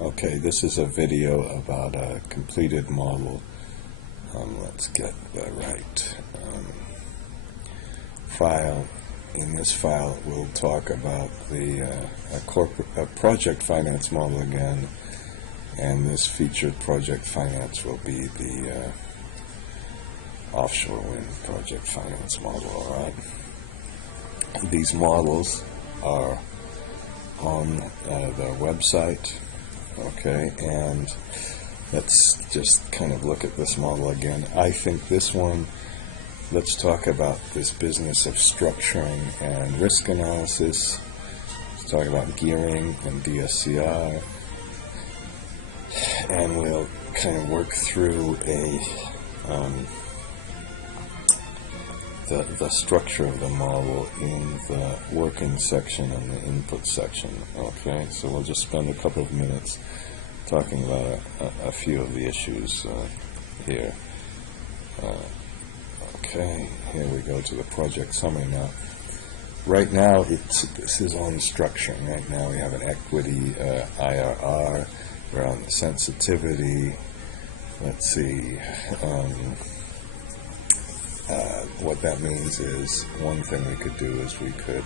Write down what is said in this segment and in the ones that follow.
Okay, this is a video about a completed model. Let's get the right file. In this file, we'll talk about the project finance model again, and this featured project finance will be the offshore wind project finance model. All right. These models are on the website. Okay, and let's just kind of look at this model again. I think this one, let's talk about this business of structuring and risk analysis. Let's talk about gearing and DSCR, and we'll kind of work through the structure of the model in the working section and the input section. Okay, so we'll just spend a couple of minutes talking about a few of the issues here. Okay, here we go to the project summary now. Right now, this is on structuring. Right now we have an equity IRR. We're on the sensitivity. Let's see. What that means is, one thing we could do is we could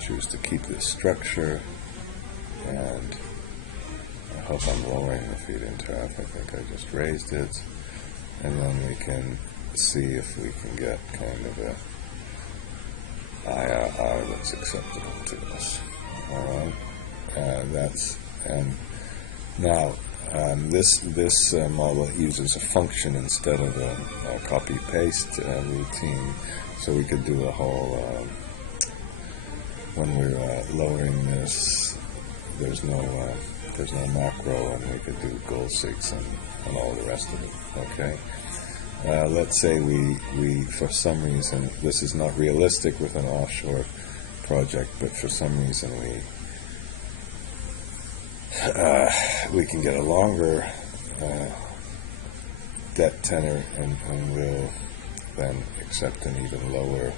choose to keep this structure, and I hope I'm lowering the feed-in tariff. I think I just raised it, and then we can see if we can get kind of a IRR that's acceptable to us. All right, now. This model uses a function instead of a copy-paste routine, so we could do a whole, when we're lowering this, there's no macro, and we could do goal seeks and all the rest of it. Okay, let's say we for some reason, this is not realistic with an offshore project, but for some reason we can get a longer debt tenor, and we'll then accept an even lower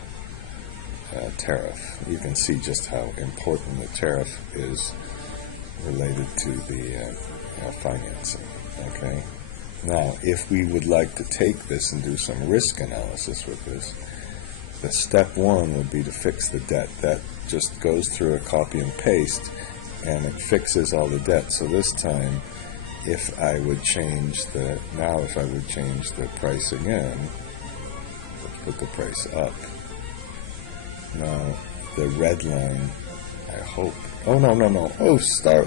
tariff. You can see just how important the tariff is related to the financing. Okay. Now, if we would like to take this and do some risk analysis with this, the step one would be to fix the debt. That just goes through a copy and paste, and it fixes all the debt. So this time, if I would change the price again, let's put the price up. Now, the red line, I hope, oh, no, oh, sorry,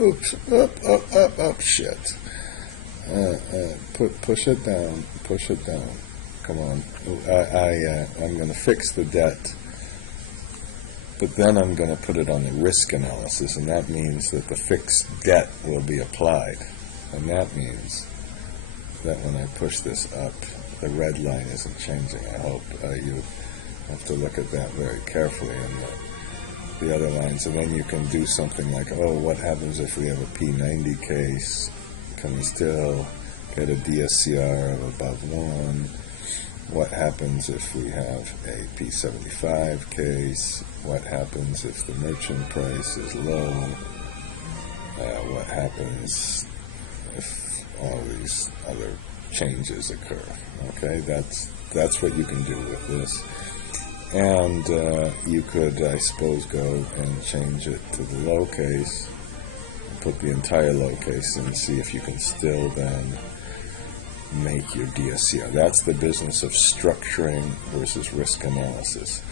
oops, up, shit. Push it down, come on. I'm going to fix the debt, but then I'm going to put it on the risk analysis, and that means that the fixed debt will be applied. And that means that when I push this up, the red line isn't changing. I hope you have to look at that very carefully, and the other lines. And then you can do something like, oh, what happens if we have a P90 case? Can we still get a DSCR of above 1? What happens if we have a P75 case? What happens if the merchant price is low? What happens if all these other changes occur? Okay, that's what you can do with this. And you could, I suppose, go and change it to the low case, put the entire low case, and see if you can still then make your DSCR. That's the business of structuring versus risk analysis.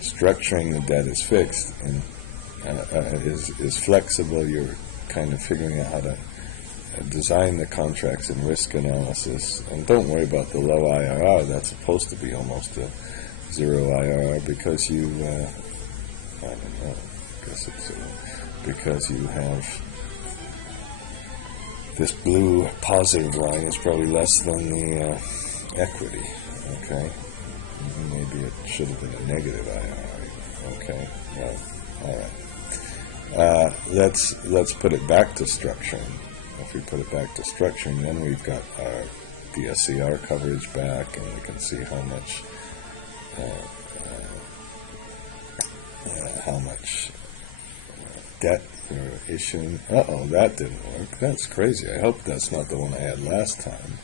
Structuring the debt is fixed and is flexible. You're kind of figuring out how to design the contracts in risk analysis. And don't worry about the low IRR. That's supposed to be almost a zero IRR because I don't know, I guess it's zero, because you have this blue positive line is probably less than the equity. Okay, maybe it should have been a negative IRR. Okay, well, all right. Let's put it back to structuring. If we put it back to structuring, then we've got our DSCR coverage back, and we can see how much debt or issuing. Uh-oh, that didn't work. That's crazy. I hope that's not the one I had last time.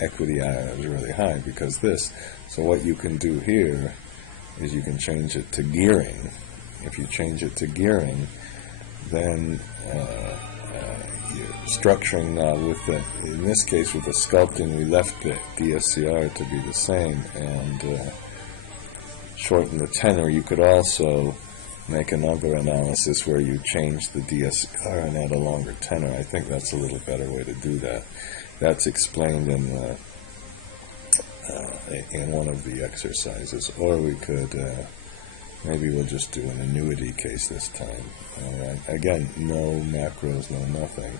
Equity IRA was really high because this. So what you can do here is you can change it to gearing. If you change it to gearing, then you're structuring now with the, in this case with the sculpting, we left the DSCR to be the same and shorten the tenor. You could also make another analysis where you change the DSCR and add a longer tenor. I think that's a little better way to do that. That's explained in one of the exercises. Or we could, maybe we'll just do an annuity case this time. All right. Again, no macros, no nothing.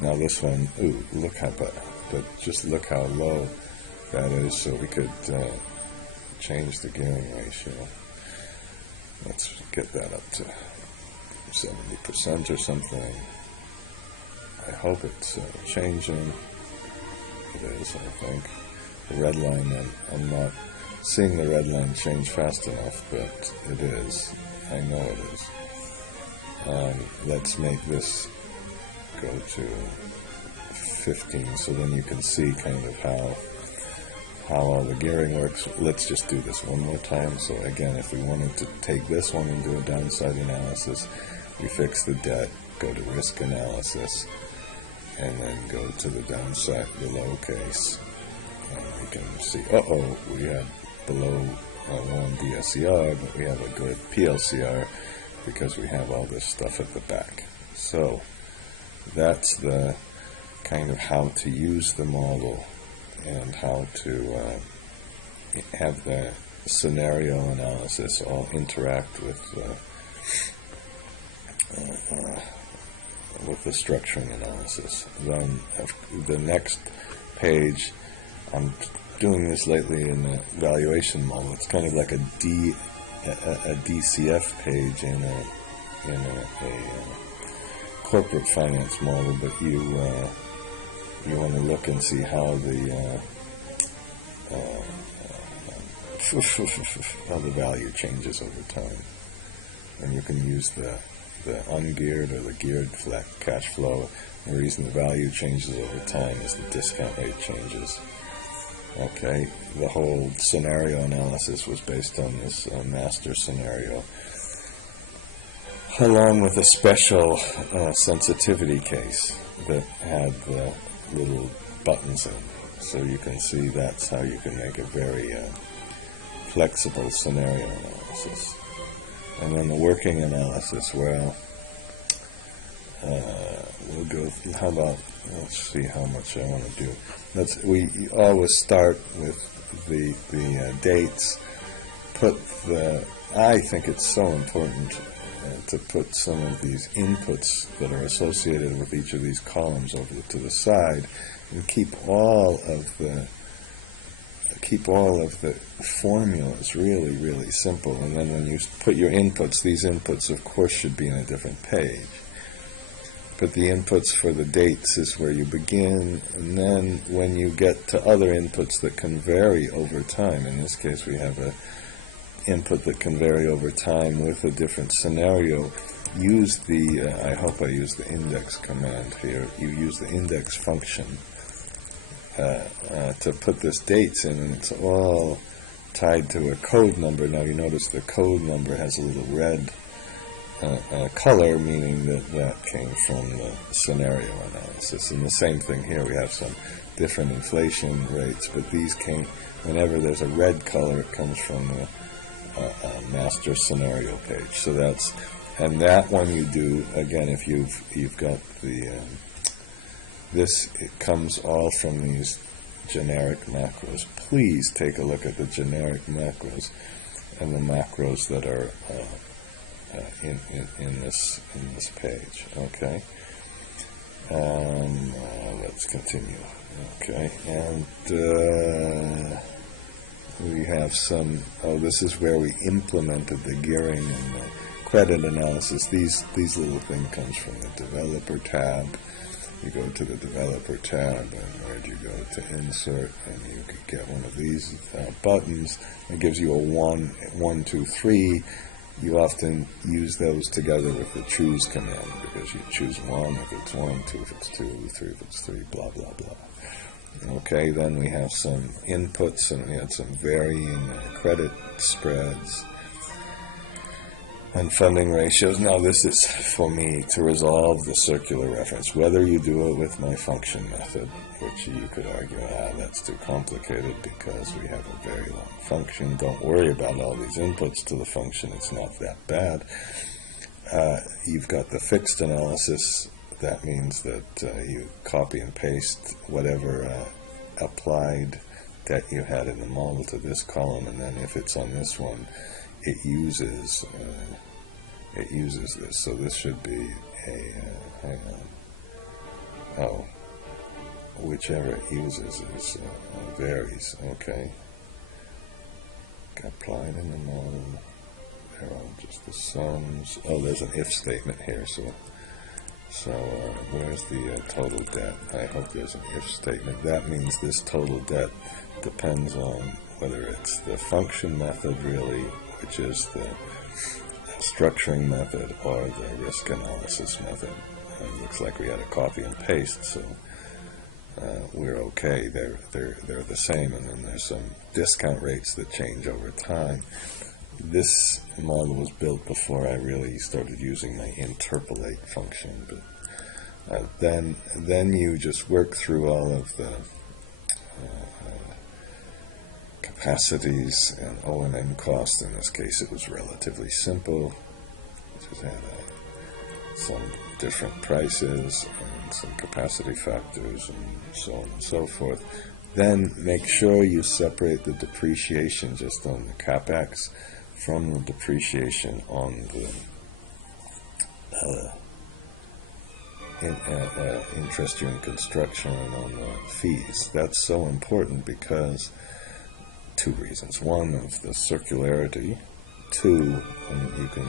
Now this one, ooh, look how bad, but just look how low that is. So we could change the gearing ratio. Let's get that up to 70% or something. I hope it's changing. It is, I think. The red line, and I'm not seeing the red line change fast enough, but it is. I know it is. Let's make this go to 15, so then you can see kind of how all the gearing works. Let's just do this one more time. So again, if we wanted to take this one and do a downside analysis, we fix the debt, go to risk analysis, and then go to the downside, the low case. And we can see, we had below 1 DSCR, but we have a good PLCR because we have all this stuff at the back. So that's the kind of how to use the model and how to have the scenario analysis all interact with the structuring analysis. Then the next page, I'm doing this lately in the valuation model. It's kind of like a DCF page in a corporate finance model, but you want to look and see how the value changes over time, and you can use the ungeared or the geared flat cash flow. The reason the value changes over time is the discount rate changes. Okay, the whole scenario analysis was based on this master scenario, along with a special sensitivity case that had the little buttons in. So you can see that's how you can make a very flexible scenario analysis. And then the working analysis, well, we'll go, how about, let's see how much I want to do. We always start with the dates, I think it's so important to put some of these inputs that are associated with each of these columns over to the side, and keep all of the formulas really, really simple. And then when you put your inputs, these inputs of course should be in a different page. But the inputs for the dates is where you begin, and then when you get to other inputs that can vary over time, in this case we have a input that can vary over time with a different scenario, use the, I hope I use the index command here, you use the index function to put this dates in, and it's all tied to a code number. Now you notice the code number has a little red color, meaning that came from the scenario analysis. And the same thing here, we have some different inflation rates, but these came, whenever there's a red color, it comes from the master scenario page. So that's, and that one you do, again, if you've got the, this, it comes all from these generic macros. Please take a look at the generic macros and the macros that are in this page. Okay, let's continue. Okay, and we have some. Oh, this is where we implemented the gearing and the credit analysis. These little things comes from the developer tab. You go to the developer tab, and where do you go to insert, and you could get one of these buttons. It gives you a 1, 2, 3. you often use those together with the choose command, because you choose 1 if it's 1, 2 if it's 2, 3 if it's 3, blah, blah, blah. Okay, then we have some inputs, and we had some varying credit spreads and funding ratios. Now this is for me to resolve the circular reference, whether you do it with my function method, which you could argue, that's too complicated because we have a very long function. Don't worry about all these inputs to the function, it's not that bad. You've got the fixed analysis. That means that you copy and paste whatever applied debt you had in the model to this column, and then if it's on this one, it uses this. So this should be a hang on. Oh, whichever it uses is varies. Okay, applied in the model. They're all just the sums. Oh, there's an if statement here. So where's the total debt? I hope there's an if statement. That means this total debt depends on whether it's the function method really, which is the structuring method, or the risk analysis method. It looks like we had a copy and paste, so we're okay. They're the same, and then there's some discount rates that change over time. This model was built before I really started using my interpolate function, but then you just work through all of the capacities and O&M costs. In this case, it was relatively simple. It just had some different prices and some capacity factors and so on and so forth. Then make sure you separate the depreciation just on the CapEx from the depreciation on the interest during construction and on the fees. That's so important because 2 reasons. 1, of the circularity. 2, you can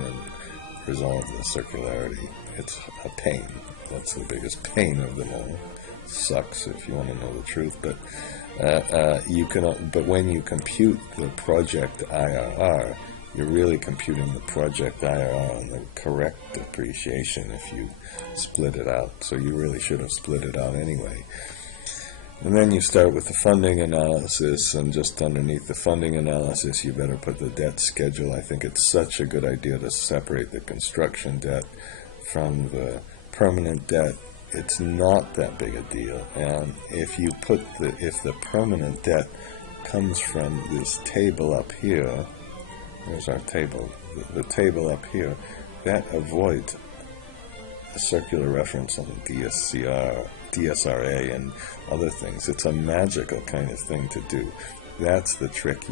resolve the circularity. It's a pain. That's the biggest pain of them all. Sucks if you want to know the truth, but but when you compute the project IRR, you're really computing the project IRR on the correct depreciation if you split it out. So you really should have split it out anyway. And then you start with the funding analysis, and just underneath the funding analysis, you better put the debt schedule. I think it's such a good idea to separate the construction debt from the permanent debt. It's not that big a deal. And if the permanent debt comes from this table up here, there's our table, the table up here, that avoids a circular reference on DSRA and other things. It's a magical kind of thing to do. That's the trick.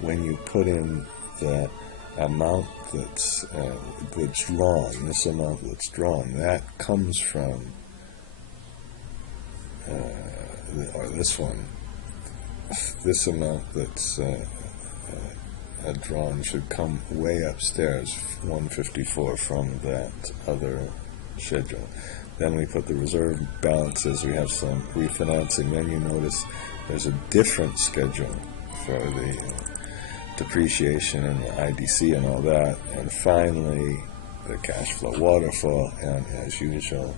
When you put in the amount that's drawn, this amount that's drawn, that comes from, or this one, this amount that's drawn should come way upstairs, 154 from that other schedule. Then we put the reserve balances. We have some refinancing. Then you notice there's a different schedule for the depreciation and the IDC and all that. And finally, the cash flow waterfall. And as usual,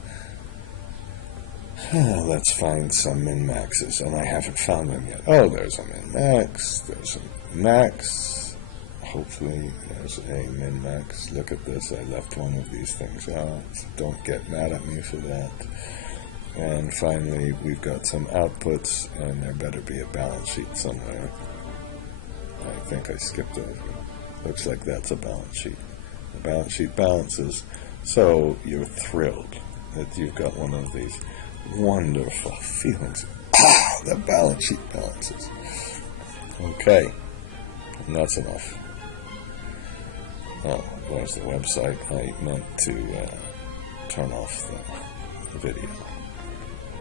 let's find some min-maxes. And I haven't found them yet. Oh, there's a min-max. There's a max. Hopefully there's a min-max. Look at this. I left one of these things out. Don't get mad at me for that. And finally, we've got some outputs, and there better be a balance sheet somewhere. I think I skipped over. Looks like that's a balance sheet. The balance sheet balances. So you're thrilled that you've got one of these wonderful feelings. The balance sheet balances. Okay. And that's enough. Oh, there's the website. I meant to turn off the video.